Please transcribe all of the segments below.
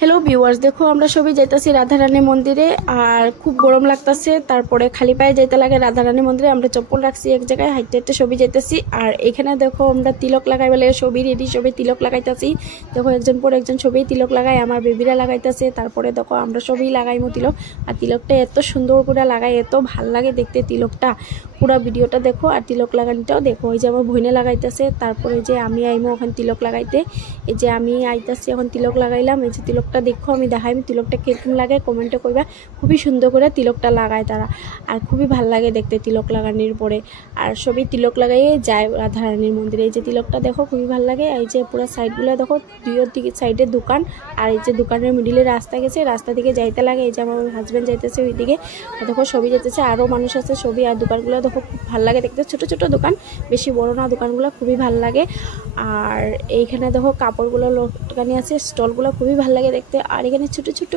Hello viewers, দেখো আমরা সবাই যাইতাছি রাধারানী মন্দিরে। আর খুব গরম লাগতেছে, তারপরে খালি পায়ে যাইতে লাগে রাধারানী মন্দিরে। আমরা চপ্পল রাখছি এক জায়গায়, হাইটে হাইটে সবই যাইতেছি। আর এখানে দেখো আমরা তিলক লাগাই বলে সবই রেডি, সবাই তিলক লাগাইতেছি। দেখো একজন পর একজন সবাই তিলক লাগাই, আমার বেবিরা লাগাইতেছে। তারপরে দেখো আমরা সবই লাগাইমো তিলক। আর তিলকটা এত সুন্দর করে লাগাই, এত ভাল লাগে দেখতে তিলকটা। পুরো ভিডিওটা দেখো আর তিলক লাগানোটাও দেখো। এই যে আমার বইনে লাগাইতেছে, তারপরে যে আমি আইমো ওখানে তিলক লাগাইতে। এই যে আমি আইতাছি এখন তিলক লাগাইলাম। এই যে তিলকটা দেখো, আমি দেখাইম তিলকটা কিরকম লাগে, কমেন্টে করবা। খুবই সুন্দর করে তিলকটা লাগায় তারা, আর খুবই ভাল লাগে দেখতে তিলক লাগানোর পরে। আর সবই তিলক লাগাইয়ে যায় রাধারানীর মন্দিরে। এই যে তিলকটা দেখো খুবই ভাল লাগে। এই যে পুরো সাইডগুলো দেখো, দুইয়ের দিকে সাইডে দোকান, আর এই যে দোকানের মিডিলে রাস্তা গেছে, রাস্তা দিকে যাইতে লাগে। এই যে আমার হাজব্যান্ড যাইতেছে ওইদিকে, দেখো সবই যাইতেছে, আরও মানুষ আছে সবই। আর দোকানগুলো দেখো খুব ভাল লাগে দেখতে, ছোট ছোট দোকান, বেশি বড় না দোকানগুলো, খুবই ভাল লাগে। আর এইখানে দেখো কাপড়গুলো লটকানি আছে, স্টলগুলো খুবই ভাল লাগে দেখতে। আর এখানে ছোট ছোট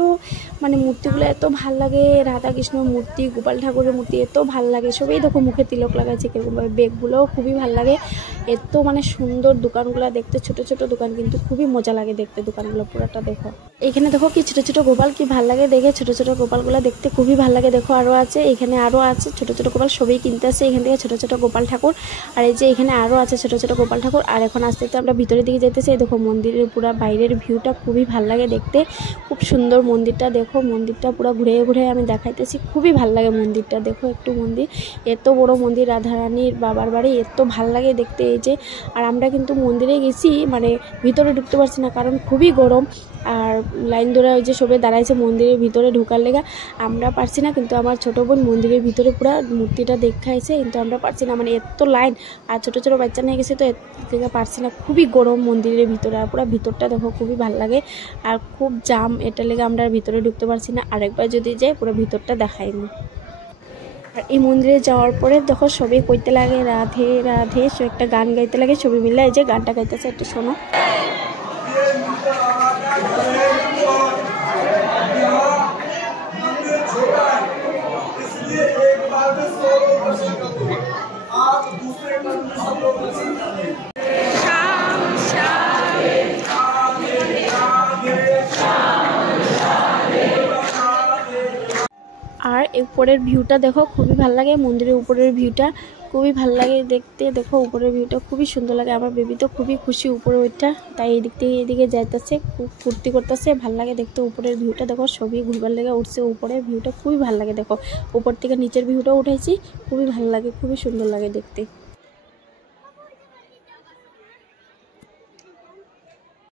মানে মূর্তিগুলো এত ভাল লাগে, রাধা কৃষ্ণ মূর্তি, গোপাল ঠাকুরের মূর্তি এত ভাল লাগে। সবাই দেখো মুখে তিলক লাগাইছে কিরকমভাবে, ব্যাগগুলোও খুবই ভাল লাগে। এত মানে সুন্দর দোকানগুলো দেখতে, ছোট ছোট দোকান, কিন্তু খুবই মজা লাগে দেখতে দোকানগুলো পুরোটা দেখো। এখানে দেখো কি ছোট ছোট গোপাল, কি ভাল লাগে দেখে, ছোট ছোট গোপালগুলো দেখতে খুবই ভাল লাগে। দেখো আরও আছে, এখানে আরও আছে ছোট ছোট গোপাল, সবই কিনতে আসে এখান থেকে ছোট ছোট গোপাল ঠাকুর। আর এই যে এখানে আরও আছে ছোট ছোট গোপাল ঠাকুর। আর এখন আস্তে আস্তে আমরা ভিতরের দিকে যেতেছি। দেখো মন্দিরের পুরো বাইরের ভিউটা খুবই ভাল লাগে দেখতে, খুব সুন্দর মন্দিরটা। দেখো মন্দিরটা পুরো ঘুরে ঘুরে আমি দেখাইতেছি, খুবই ভাল লাগে মন্দিরটা। দেখো একটু মন্দির, এত বড় মন্দির, রাধারানীর বাবার বাড়ি, এত ভাল লাগে দেখতে। এই যে আর আমরা কিন্তু মন্দিরে গেছি, মানে ভিতরে ঢুকতে পারছি না কারণ খুবই গরম। আর লাইন ধরে ওই যে সবাই দাঁড়াইছে মন্দিরের ভিতরে ঢোকার লেগা, আমরা পারছি না। কিন্তু আমার ছোটো বোন মন্দিরের ভিতরে পুরো মূর্তিটা দেখাইছে, কিন্তু আমরা পারছি না, মানে এত লাইন। আর ছোটো ছোটো বাচ্চা নিয়ে গেছে তো এত থেকে পারছি না, খুবই গরম মন্দিরের ভিতরে। আর পুরো ভিতরটা দেখো খুবই ভালো লাগে, আর খুব জাম, এটা লেগে আমরা ভিতরে ঢুকতে পারছি না। আরেকবার যদি যাই পুরো ভিতরটা দেখাইনি। আর এই মন্দিরে যাওয়ার পরে দেখো সবাই কইতে লাগে রাধে রাধে, সে একটা গান গাইতে লাগে সবাই মিলে। এই যে গানটা গাইতেছে, একটু শোনো। আর উপরের ভিউটা দেখো খুবই ভালো লাগে, মন্দিরের উপরের ভিউটা খুবই ভালো লাগে দেখতে। দেখো উপরের ভিউটা খুবই সুন্দর লাগে, আমার বেবি তো খুবই খুশি উপরে ওইটা, তাই এদিক থেকে এদিকে যাইতেছে, খুব ফুর্তি করতেছে, ভালো লাগে দেখতে উপরের ভিউটা। দেখো সবই ঘুরবার লেগে উঠছে, উপরের ভিউটা খুবই ভালো লাগে। দেখো উপর থেকে নিচের ভিউটা উঠাইছি, খুবই ভালো লাগে, খুবই সুন্দর লাগে দেখতে।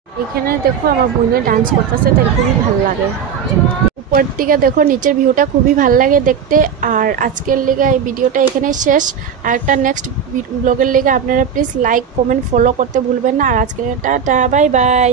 এখানে দেখো আমার বোনের ডান্স করতেছে, তাই খুবই ভালো লাগে। উপর থেকে দেখো নিচের ভিউটা খুবই ভালো লাগে দেখতে। আর আজকের লেগে এই ভিডিওটা এখানে শেষ। আর একটা নেক্সট ব্লগের লেগে আপনারা প্লিজ লাইক কমেন্ট ফলো করতে ভুলবেন না। আর আজকের টাটা, বাই বাই।